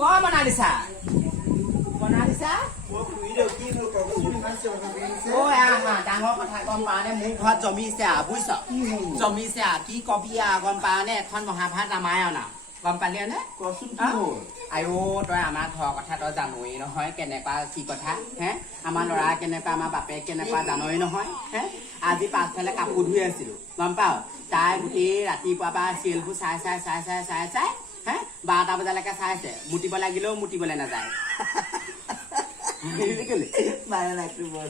অ' মনালিছা মনালিছা ঐ আহা ডাঙৰ কথা গম পাৱ নে মোৰ ঘৰত জমিছে বুজিছ জমিছে কি কবি গম পাৱ নে এখন মহাভাৰত ৰামায়ণ গম পালি নে কচোন কি হ'ল আইঅ তই আমাৰ ঘৰৰ কথা তই জানই নহয় কেনেকুৱা কি কথা হে আমাৰ ল'ৰা কেনেকুৱা আমাৰ বাপেক কেনেকুৱা জানই নহয় হে আজি পাছফালে কাপোৰ ধুই আছিলো গম পাৱ তাই গোটেই ৰাতিপুৱাৰ পৰা চিৰিয়েলবোৰ চাই হে 12টা বজালৈকে চাইছে মুতিব লাগিলেও মুতিবলৈ নাযায় মায়ে নাকটো বৰ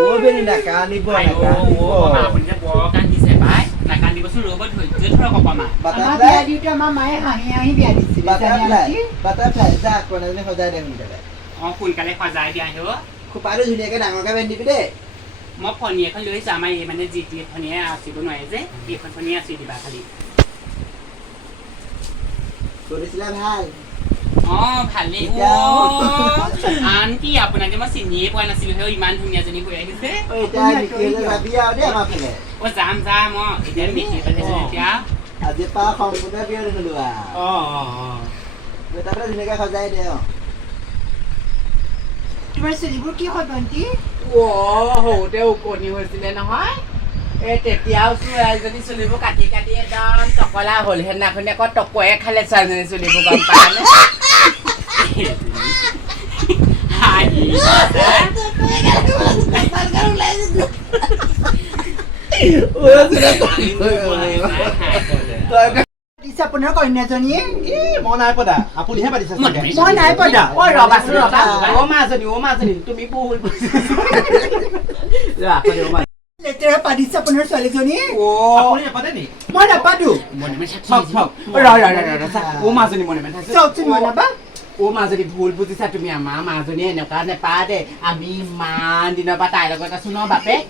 ও বেনি নাকান্দিব আমাৰ মায়ে হাঁহি হাঁহি বিয়া দিছিলে বাটাৰফ্লাই যা কণাজনী সজাই দে সোনকালে সোনকালে সজাই দিয়া আহিব খোপাটো ধুনীয়াকে ডাঙৰকে বান্ধি দিবি দেই মই ফণী এখন লৈ আহিছোঁ আমাৰ এই মানে যি টি ফণীয়ে আঁচিব নোৱাৰে যে এইখন ফণীয়ে আঁচি দিবা খালি কৰিছিলা ভাল ভালেই আনকি আপোনাকে মই চিনিয়ে পোৱা নাছিলো সেই ইমান ধুনীয়াজনী হৈ আহিছে যাবি আৰু দেই আমাৰ ফালে যাম এতিয়া মেট্ৰিক পাতিছো এতিয়া আজি পৰা সম্পূৰ্ণ বিয়া দেখিলো তাৰপৰা ধুনীয়াকে সজাই দে তোমাৰ চুলিবোৰ কি হয় ভণ্টি সৰুতে ওকণি হৈছিলে নহয় তেতিয়াও ছোৱালীজনী চুলিবোৰ কাটি কাটি একদম টকলা হ'ল সেইদিনাখনি আকৌ টকয়ে খালে ছোৱালীজনী চুলিবোৰ গম পালে আপোনাৰ কন্যাজনীয়ে মই নাই পতা আপুনিহে পাতিছে মই নাই পদা ৰবাচোন ৰবা মাজনী তুমি বহুত লেতেৰা পাতিছে আপোনাৰ ছোৱালীজনী মই নাপাতো মাজনী মনে চাওকচোন মনাবা মাজনী ভুল বুজিছা তুমি আমাৰ মাজনী এনেকুৱা নেপায় দে আমি ইমান দিনৰ পৰা তাইৰ লগত আছো ন বাপেক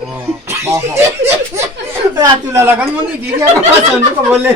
ৰাতুলৰ লগত মোক নিদি দিয়া ক'বলৈ